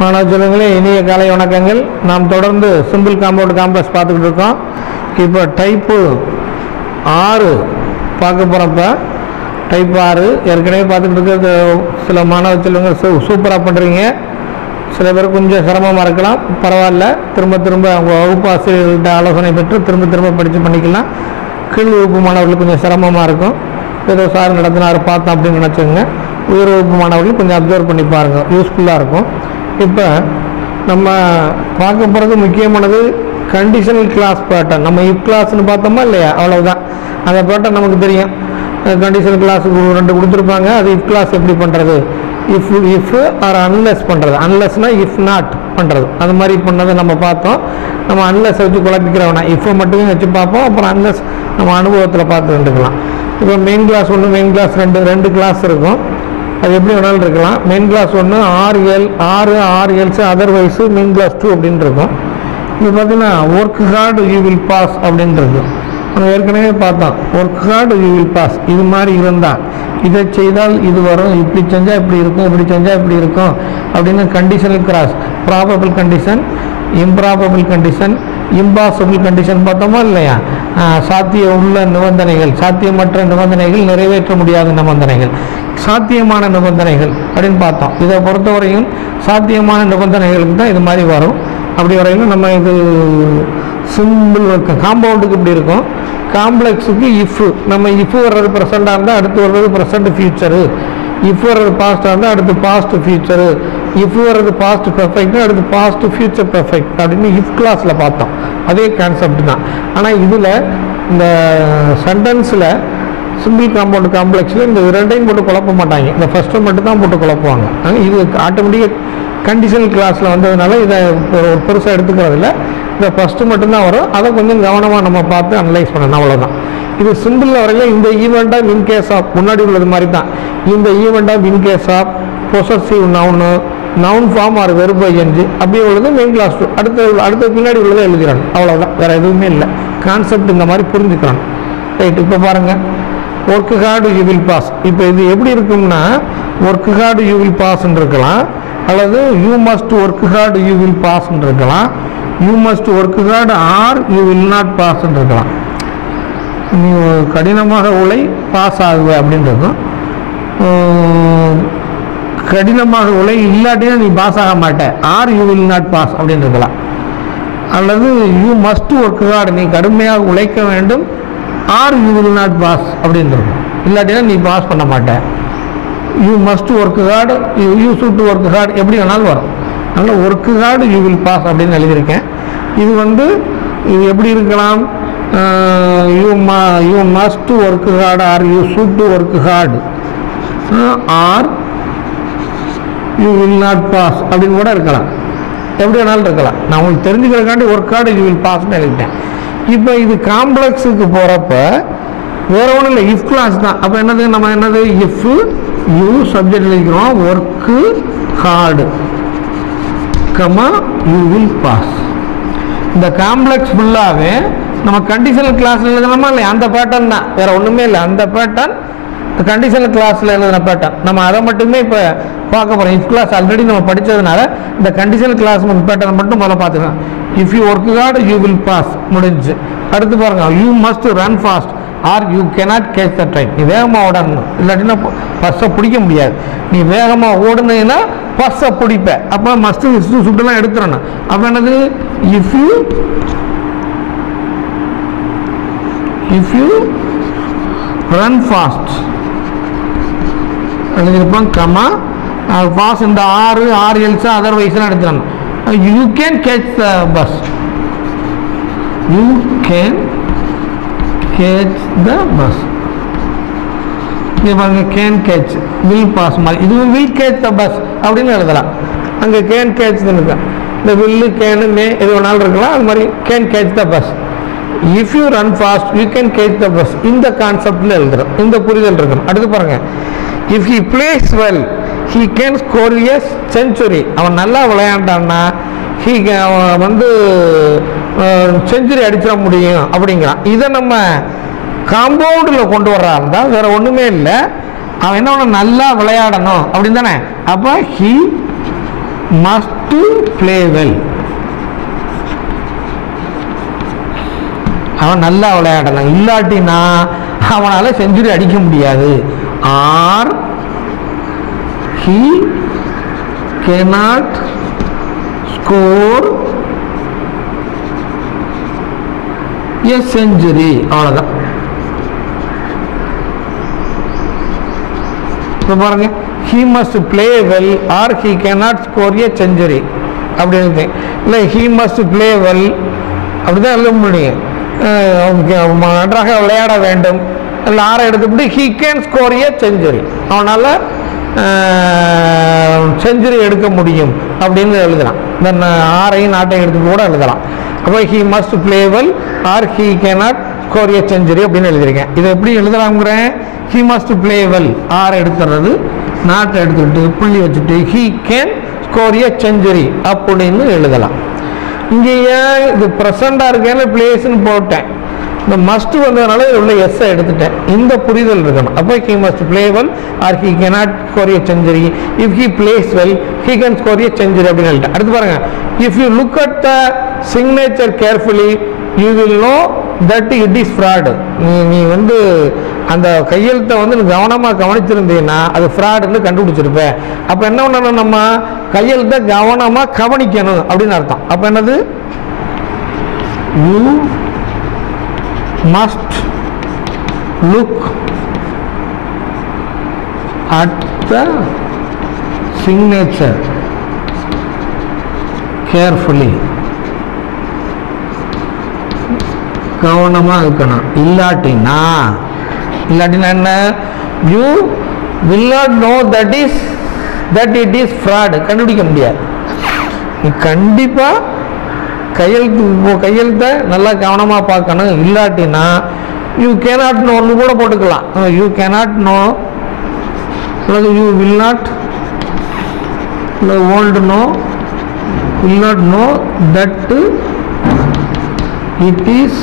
மாணவ செல்வங்களே, இனிய காலை வணக்கங்கள். நாம் தொடர்ந்து சிம்பிள் காம்பவுண்ட் காம்ப்ளெக்ஸ் பார்த்துக்கிட்டு இருக்கோம். இப்போ டைப்பு 6 பார்க்க போகிறப்ப டைப் 6 ஏற்கனவே பார்த்துக்கிட்டு இருக்கிறது. சில மாணவ செல்வங்கள் சூப்பராக பண்ணுறீங்க. சில பேர் கொஞ்சம் சிரமமாக இருக்கலாம், பரவாயில்ல. திரும்ப அவங்க வகுப்பு ஆசிரியர்கள்ட்ட ஆலோசனை பெற்று திரும்ப படித்து பண்ணிக்கலாம். கீழ் வகுப்பு மாணவர்களுக்கு கொஞ்சம் சிரமமாக இருக்கும். ஏதோ சார் நடத்தினார் பார்த்தோம் அப்படின்னு நினச்சோங்க. உயர் வகுப்பு மாணவர்கள் கொஞ்சம் அப்சர்வ் பண்ணி பாருங்கள், யூஸ்ஃபுல்லாக இருக்கும். இப்போ நம்ம பார்க்க போகிறது முக்கியமானது கண்டிஷனல் கிளாஸ் பேட்டர்ன். நம்ம இஃப் கிளாஸ்ன்னு பார்த்தோமா இல்லையா, அவ்வளவுதான். அந்த பேட்டர்ன் நமக்கு தெரியும். கண்டிஷனல் கிளாஸுக்கு 2 கொடுத்துருப்பாங்க. அது இஃப் கிளாஸ் எப்படி பண்ணுறது, இஃப் ஆர் அன்லெஸ் பண்ணுறது. அன்லெஸ்னா இஃப் நாட் பண்ணுறது. அது மாதிரி பண்ணதை நம்ம பார்த்தோம். நம்ம அன்லெஸ் வச்சு குழப்பிக்கிறவனா இஃப்பை மட்டுமே வச்சு பார்ப்போம். அப்புறம் அன்லெஸ் நம்ம அனுபவத்தில் பார்த்து வந்துக்கலாம். இப்போ main class 1, main class 2 class இருக்கும். அது எப்படி வேணாலும் இருக்கலாம். Main class 1 6 else otherwise main class 2 அப்படின்னு இருக்கும். இப்போ பார்த்தீங்கன்னா work hard you will pass அப்படின்னு இருக்கும். நம்ம ஏற்கனவே பார்த்தோம், work hard you will pass. இது மாதிரி இருந்தால் இதை செய்தால் இது வரும், இப்படி செஞ்சால் இப்படி இருக்கும், இப்படி செஞ்சால் இப்படி இருக்கும் அப்படின்னு conditional cross. Probable condition, improbable condition, impossible condition பார்த்தோமா இல்லையா. சாத்திய உள்ள நிபந்தனைகள், சாத்தியமற்ற நிபந்தனைகள், நிறைவேற்ற முடியாத நிபந்தனைகள், சாத்தியமான நிபந்தனைகள் அப்படின்னு பார்த்தோம். இதை பொறுத்தவரையும் சாத்தியமான நிபந்தனைகளுக்கு தான் இது மாதிரி வரும். அப்படி வரையிலும் நம்ம இது சிம்பிள் காம்பவுண்டுக்கு இப்படி இருக்கும். காம்ப்ளெக்ஸுக்கு இஃப், நம்ம இஃப் வர்றது ப்ரெசண்டாக இருந்தால் அடுத்து வர்றது ப்ரெசண்ட் ஃபியூச்சரு, இஃப் வர்றது பாஸ்டாக இருந்தால் அடுத்து பாஸ்ட் ஃபியூச்சரு, இஃப் வர்றது பாஸ்ட் பெர்ஃபெக்ட்னா அடுத்து பாஸ்ட் ஃபியூச்சர் பெர்ஃபெக்ட் அப்படின்னு இஃப் கிளாஸில் பார்த்தோம். அதே கான்செப்ட் தான். ஆனால் இதில் இந்த சென்டென்ஸில் சிம்பிள் காம்பவுண்ட் காம்ப்ளெக்ஸில் இந்த 2ஐயும் போட்டு குழப்ப மாட்டாங்க. இந்த ஃபஸ்ட்டு மட்டும் தான் போட்டு குழப்புவாங்க. இது ஆட்டோமேட்டிக்காக கண்டிஷனல் கிளாஸில் வந்ததுனால இதை ஒரு பெருசாக எடுத்துக்கிறதில்ல. இந்த ஃபஸ்ட்டு மட்டும்தான் வரும். அதை கொஞ்சம் கவனமாக நம்ம பார்த்து அனலைஸ் பண்ணணும், அவ்வளோதான். இது சிம்பிளில் வரையில் இந்த ஈவெண்ட்டாக இன் கேஸ் ஆஃப் முன்னாடி உள்ளது மாதிரி தான். இந்த ஈவெண்ட்டாக in case of possessive noun, noun form or verb ING அப்படி உள்ளது மெயின் கிளாஸ் 2. அடுத்த பின்னாடி உள்ளதை எழுதுகிறான், அவ்வளோதான். வேறு எதுவுமே இல்லை. கான்செப்ட் இந்த மாதிரி புரிஞ்சுக்கிறான். ரைட். இப்போ பாருங்கள், work hard you will pass. இப்போ இது எப்படி இருக்கும்னா ஒர்க் ஹார்டு யூ வில் பாஸ்ன்னு இருக்கலாம், அல்லது you must work hard you will பாஸ்ன்னு இருக்கலாம், you must work hard or you will not பாஸ்ன்னு இருக்கலாம். நீ கடினமாக உழை பாஸ் ஆகுவ அப்படின்னு இருக்கும். கடினமாக உழை இல்லாட்டினா நீ பாஸ் ஆக மாட்ட, or you will not pass அப்படின்னு இருக்கலாம். அல்லது யூ மஸ்ட் ஒர்க் ஹார்டு, நீ கடுமையாக உழைக்க வேண்டும், or you will not pass அப்படின்னு இருக்கும். இல்லாட்டினா நீ பாஸ் பண்ண மாட்டேன். You must work hard, you should work hard எப்படி வேணாலும் வரும். அதனால் work hard you will pass அப்படின்னு எழுதியிருக்கேன். இது எப்படி இருக்கலாம், you must work hard or you should work hard or you will not pass அப்படின்னு கூட இருக்கலாம். எப்படி வேணாலும் இருக்கலாம். நான் உங்களுக்கு தெரிஞ்சுக்கிறதுக்காண்டி ஒர்க் ஹார்டு யூ வில் பாஸ்ன்னு எழுதிட்டேன். இப்போ இது காம்ப்ளெக்ஸுக்கு போகிறப்ப வேற ஒன்றும் இல்லை, இஃப் கிளாஸ் தான். அப்போ என்னது இஃப் யூ சப்ஜெக்ட் எழுதிக்கிறோம், work hard comma you will pass. இந்த காம்ப்ளெக்ஸ் ஃபுல்லாகவே நம்ம கண்டிஷனல் கிளாஸில் எழுதணுமா இல்லை, அந்த பேட்டர்ன் தான், வேற ஒன்றுமே இல்லை. அந்த பேட்டர்ன் கண்டிஷனல் கிளாஸில் எழுதின பேட்டர்ன். நம்ம அதை மட்டுமே இப்போ பார்க்க போகிறோம். இஃப் கிளாஸ் ஆல்ரெடி நம்ம படித்ததுனால இந்த கண்டிஷனல் கிளாஸ் பேட்டர்ன் மட்டும் முதல்ல பார்த்துக்கலாம். If you work hard you will pass முடிஞ்சு. அடுத்து பாருங்க, you must run fast or you cannot catch the train. நீ வேகமாக ஓடணும், இல்லாட்டினா பஸ்ஸை பிடிக்க முடியாது. நீ வேகமாக ஓடுனீங்கன்னா பஸ்ஸை பிடிப்ப. அப்போ மஸ்ட்டு சுட்டுலாம் எடுத்துடணும். அப்போ என்னது, இஃப் யூ ரன் ஃபாஸ்ட் எழுதியிருப்போம், கமா ஃபாஸ்ட். இந்த ஆறு எல்ஸா அதர்வைஸ்லாம் எடுத்துடணும். You can catch the bus, you can catch the bus. இங்கே பாருங்க, கேன் கேட்ச் வில் பாஸ் மாதிரி. இதுவும் வில் கேட்ச் த பஸ் அப்படின்னு எழுதலாம். அங்கே கேன் கேட்ச் இருக்கு. இந்த வில்லு கேனு மே எது வேணாலும் இருக்கலாம். அது மாதிரி can catch the bus. If you run fast you can catch the bus. இந்த கான்செப்டில் எழுதுறோம், இந்த புரிதல் இருக்கணும். அடுத்து பாருங்க, if he plays well he can score a century. அவன் நல்லா விளையாண்டான்னா அவன் செஞ்சுரி அடிச்சிட முடியும் அப்படிங்கிறான். இதை நம்ம காம்பவுண்டில் கொண்டு வர்றா இருந்தால் வேற ஒன்றுமே இல்லை. அவன் என்ன நல்லா விளையாடணும் அப்படின்னு தானே. அப்போ ஹி must play well. அவன் நல்லா விளையாடலாம், இல்லாட்டினா அவனால செஞ்சுரி அடிக்க முடியாது. Or he cannot score a century. அவ்வளோதான். இப்போ பாருங்க, he must play well or he cannot score a century அப்படின்னு இல்லை, he must play well அப்படிதான் எழுத முடியும். நன்றாக விளையாட வேண்டும் இல்லை, ஆரை எடுத்துக்கிட்டு he can score a century, அவனால் செஞ்சுரி எடுக்க முடியும் அப்படின்னு எழுதலாம். இந்த ஆரையும் நாட்டையும் எடுத்து கூட எழுதலாம். அப்போ he must play well or he cannot score a century அப்படின்னு எழுதியிருக்கேன். இதை எப்படி எழுதலாம்ங்கிறேன், he must play well, ஆரை எடுத்துறது, நாட்டை எடுத்துக்கிட்டு புள்ளி வச்சுட்டு he can score a century அப்படின்னு எழுதலாம். இங்கே ஏன் இது ப்ரெசண்டாக இருக்கேன்னு பிளேஸ்ன்னு போட்டேன், இந்த மஸ்ட் வந்ததுனால உள்ள எஸ்ஸை எடுத்துட்டேன். இந்த புரிதல் இருக்கணும். அப்போ he must play well or he cannot score a century. if he plays well he can score a century அப்படின்னு எழுதிட்டேன். அடுத்து பாருங்க, if you look at the signature carefully you will know that it is fraud. நீ வந்து அந்த கையெழுத்தை வந்து கவனமாக கவனிச்சிருந்தீங்கன்னா அது ஃப்ராடுன்னு கண்டுபிடிச்சிருப்பேன். அப்போ என்ன பண்ணணும், நம்ம கையெழுத்தை கவனமாக கவனிக்கணும் அப்படின்னு அர்த்தம். அப்போ என்னது, you must look at the signature carefully. கவனமாக இருக்கணும். இல்லாட்டினா என்ன, you will not know that it is fraud, கண்டுபிடிக்க முடியாது. நீ கண்டிப்பாக கையெழுத்தை நல்லா கவனமாக பார்க்கணும். இல்லாட்டினா யூ கேனாட் நோன்னு கூட போட்டுக்கலாம். யூ கேனாட் நோ அல்லது you will not old know will not know that it is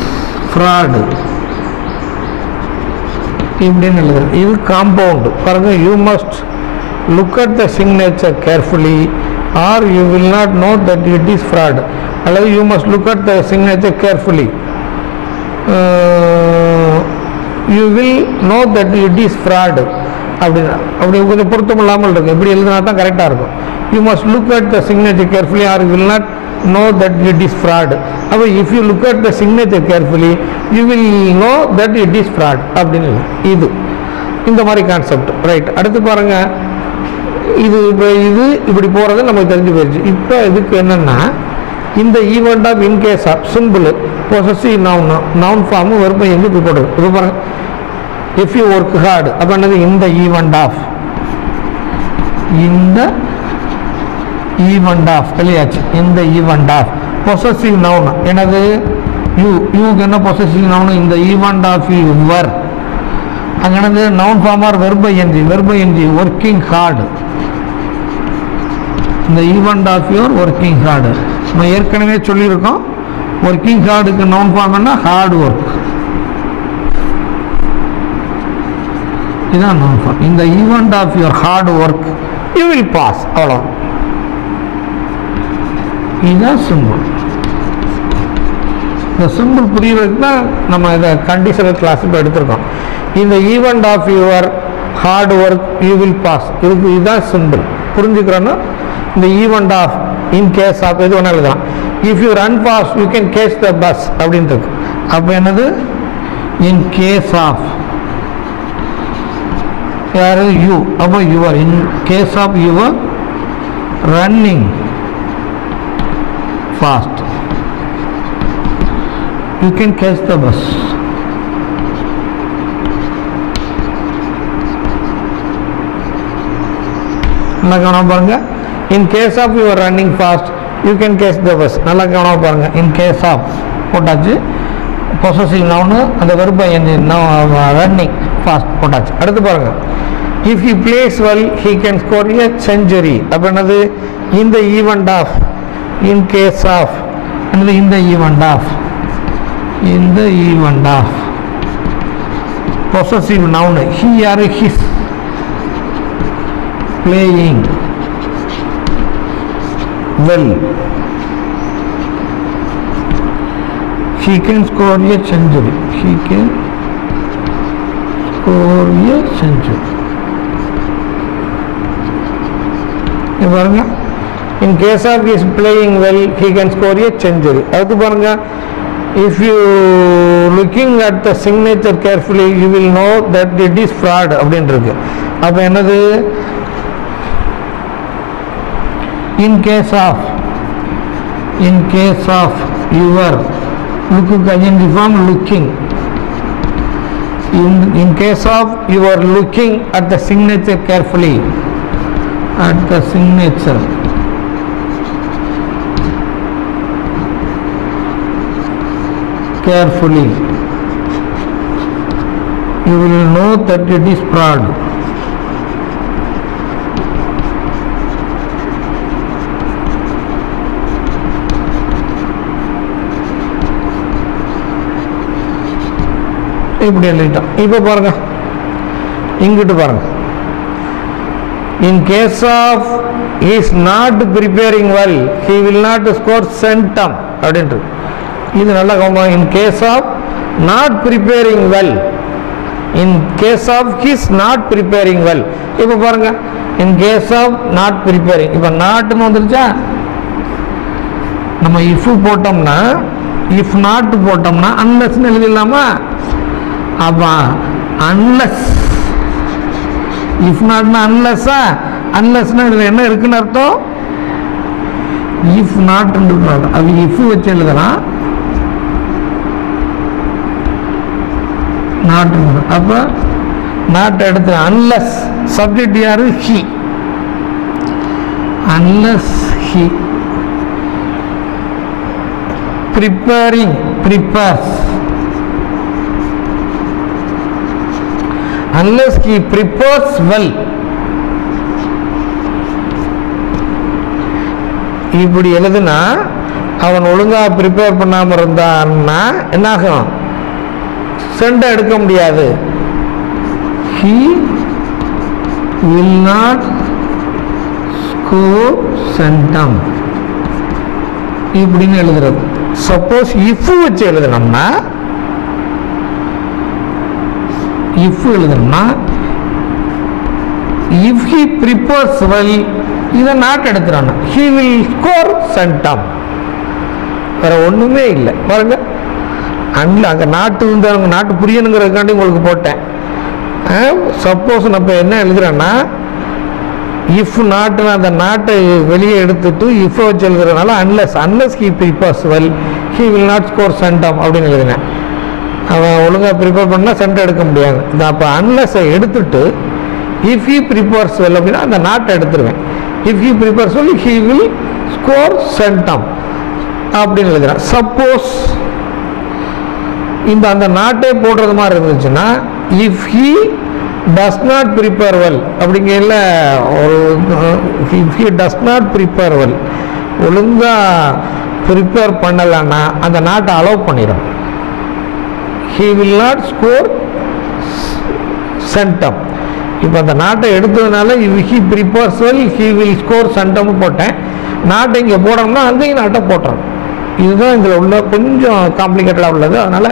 fraud இப்படின்னு எழுதுறது. இது காம்பவுண்டு பாருங்க, you must look at the signature carefully or you will not know that it is fraud, அல்லது you must look at the signature carefully you will know that it is fraud அப்படின்னா அப்படி கொஞ்சம் பொருத்தம் இல்லாமல் இருக்கும். இப்படி எழுதினா தான் கரெக்டாக இருக்கும். You must look at the signature carefully or you will not know that it is fraud. அப்போ if you look at the signature carefully you will know that it is fraud அப்படின்னு இது இந்த மாதிரி கான்செப்ட். ரைட், அடுத்து பாருங்க, இது இப்படி போகிறது நமக்கு தெரிஞ்சு போயிடுச்சு. இப்போ இதுக்கு என்னென்னா, இந்த event of in case of simple possessive noun form வெறும் எங்கே போய் போடுறது. இப்போ பாருங்க, இஃப் யூ ஒர்க் ஹார்டு அப்போ என்னது, இந்த ஈவெண்ட் ஆஃப் எழுதியாச்சு. இந்த ஈவெண்ட் ஆஃப் பொசசிவ் நவுன் என்னது, யூக்கு என்ன பொசசிவ் நவுன், இந்த ஈவெண்ட் ஆஃப் யுவர். அங்கே என்னது, நவுன் ஃபார்ம் ஆர் வெர்பை என்ஜி ஒர்க்கிங் ஹார்டு. இந்த event of your working hard நம்ம ஏற்கனவே சொல்லியிருக்கோம். ஒர்க்கிங் ஹார்டுக்கு நவுன் ஃபார்ம் என்ன, ஹார்ட் ஒர்க். இதுதான் நவுன் ஃபார்ம். இந்த event of your hard work you will pass, அவ்வளோ. இதுதான் சிம்பிள். இந்த சிம்பிள் புரியறதுக்கு தான் நம்ம இதை கண்டிஷனல் கிளாஸ் இப்போ எடுத்திருக்கோம். இந்த event of your hard work you will pass, இதுதான் சிம்பிள். புரிஞ்சுக்கிறோன்னா இந்த event of in case of எது வேணாலும் எழுதலாம். If you run fast you can catch the bus அப்படின்றது. அப்போ என்னது, இன் கேஸ் ஆஃப் யாரு, யூ. அப்போ your, in case of your running fast you can catch the bus. நல்லா கவனம் பாருங்க, in case of you are running fast you can catch the bus. நல்லா கவனம் பாருங்க, in case of போட்டாச்சு, possessive noun, அந்த வெர்பை ரன்னிங் ஃபாஸ்ட் போட்டாச்சு. அடுத்து பாருங்க, if he plays well he can score a century. அப்போ என்னது, இந்த event of in case of and in the event of possessive noun he or his playing well. He can score a century. He can score a century. In case of he is playing well, he can score a century. If you looking at the signature carefully, you will know that it is fraud. In case of your looking, in case of you are looking at the signature carefully, at the signature carefully, you will know that it is fraud. இப்படி எழுதிட்டோம். இப்போ பாருங்க, இங்கிட்டு பாருங்க. In case of he is not preparing well, he will not score centum அப்படின்ட்டு. இது நல்லா கவனிங்க. In case of not preparing well, in case of he is not preparing well. இப்போ பாருங்க, in case of not preparing, இப்போ நாட்னு வந்துருச்சா, நம்ம if போட்டோம்னா, if not போட்டோம்னா unless எழுதிடலாமா? அப்போ unless, if not unless, unlessனா இதில் என்ன இருக்குன்னு அர்த்தம்? if not அது if வச்சு எழுதலாம், not. அப்போ not எடுத்து unless subject யாரு? he. unless he preparing, prepares, unless he prepares well. இப்படி எழுதுனா அவன் ஒழுங்கா ப்ரிப்பேர் பண்ணாம இருந்தான்னா என்ன ஆகும்? சென்ட் எடுக்க முடியாது. he will not score centum இப்படின்னு எழுதுறது. சப்போஸ் if வச்சு எழுதுனோம்னா, if எழுதணும்னா if he prepares well, இதை not எடுத்துறான், he will score centum. வேற ஒண்ணுமே இல்லை பாருங்க. அங்கே நாட்டு வந்து அவங்க நாட்டு புரியணுங்கிறதுக்காண்டி உங்களுக்கு போட்டேன். சப்போஸ் நம்ம என்ன எழுதுறேன்னா, இஃப் நாட்டு அந்த நாட்டை வெளியே எடுத்துட்டு இஃப் வச்சு எழுதுறதுனால unless he prepares well, he will not score centum அப்படின்னு எழுதினேன். அவன் ஒழுங்காக ப்ரிப்பேர் பண்ணால் சென்ட் எடுக்க முடியாது. அப்போ அன்லெஸ்ஸை எடுத்துட்டு இஃப் he prepares well அப்படின்னா அந்த நாட்டை எடுத்துருவேன். If he prepares well, he will score centum அப்படின்னு எழுதுறேன். சப்போஸ் இந்த அந்த நாட்டே போடுறது மாதிரி இருந்துச்சுன்னா, if he does not prepare well அப்படிங்கிற ஒரு if he does not prepare well, ஒழுங்கா ப்ரிப்பேர் பண்ணலைன்னா அந்த நாட்டை அலோவ் பண்ணிடும். he will not score centum. இப்போ அந்த நாட்டை எடுத்ததுனால if he prepares well, he will score centum போட்டேன். நாட்டை இங்கே போடணும்னா அங்கேயும் நாட்டை போட்டுறோம். இதுதான் இதில் உள்ள கொஞ்சம் காம்ப்ளிகேட்டடாக உள்ளது. அதனால்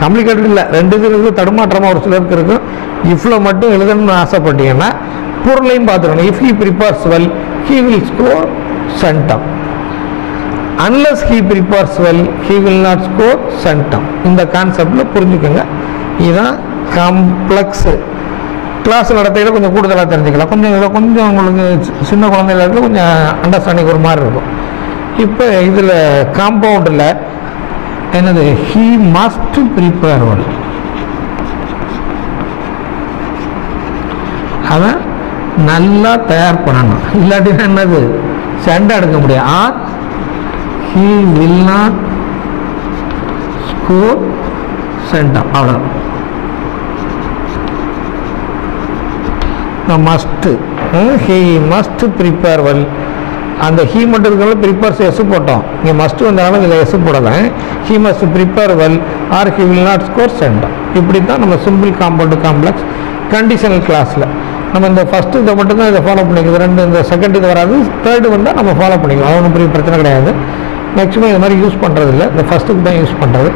காம்ப்ளிகேட்டட் இல்லை, ரெண்டு இது தடுமாற்றமாக ஒரு சிலருக்கு இருக்கும். இஃப்பில் மட்டும் எழுதணும்னு ஆசைப்பட்டீங்கன்னா பொருளையும் பார்த்துக்கணும். if he prepares well, he will score centum. unless he prepares well, he will not score centum. இந்த கான்செப்டில் புரிஞ்சுக்கோங்க. இதுதான் காம்ப்ளெக்ஸு. கிளாஸ் நடத்தையில் கொஞ்சம் கூடுதலாக தெரிஞ்சுக்கலாம். கொஞ்சம் இதில் கொஞ்சம் உங்களுக்கு சின்ன குழந்தைகளுக்கு கொஞ்சம் அண்டர்ஸ்டாண்டிங் ஒரு மாதிரி இருக்கும். இப்போ இதில் காம்பவுண்டில் என்னது? he must prepare well. அவன் நல்லா தயார் பண்ணணும், இல்லாட்டினா என்னது? சண்டை எடுக்க முடியாது. Or he will not score centum. அவ்வளோ must. he must prepare well. அந்த he மட்டும் இருக்கிற ப்ரிப்பேர்ஸ் எஸ் போட்டோம். இங்கே மஸ்ட் வந்தாலும் இதில் எஸ் போடலாம். he must prepare well or he will not score centum. இப்படி தான் நம்ம சிம்பிள் காம்பவுண்ட் காம்ப்ளெக்ஸ் கண்டிஷனல் கிளாஸில் நம்ம இந்த ஃபஸ்ட்டு இதை மட்டும்தான் இதை ஃபாலோ பண்ணிக்கிறது, ரெண்டு இந்த செகண்ட் இது வராது, தேர்டு வந்தால் நம்ம ஃபாலோ பண்ணிக்கலாம், அது ஒன்றும் பெரிய பிரச்சனை கிடையாது. மேக்ஸிமம் இது மாதிரி யூஸ் பண்ணுறது இல்லை, இந்த ஃபஸ்ட்டுக்கு தான் யூஸ் பண்ணுறது.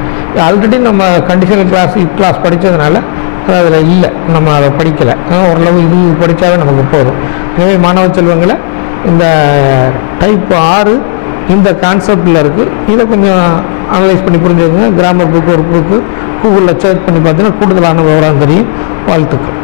ஆல்ரெடி நம்ம கண்டிஷனல் கிளாஸ் கிளாஸ் படித்ததுனால அது அதில் இல்லை, நம்ம அதை படிக்கலை, ஓரளவு இது படித்தாவே நமக்கு போதும். எனவே மாணவ செல்வங்களை இந்த டைப் 6 இந்த கான்செப்டில் இருக்குது, இதை கொஞ்சம் அனலைஸ் பண்ணி புரிஞ்சுக்கோங்க. கிராமர் புக்கு ஒரு புக்கு கூகுளில் சர்ச் பண்ணி பார்த்தீங்கன்னா கூடுதலான விவரம் தெரியும். வாழ்த்துக்கள்.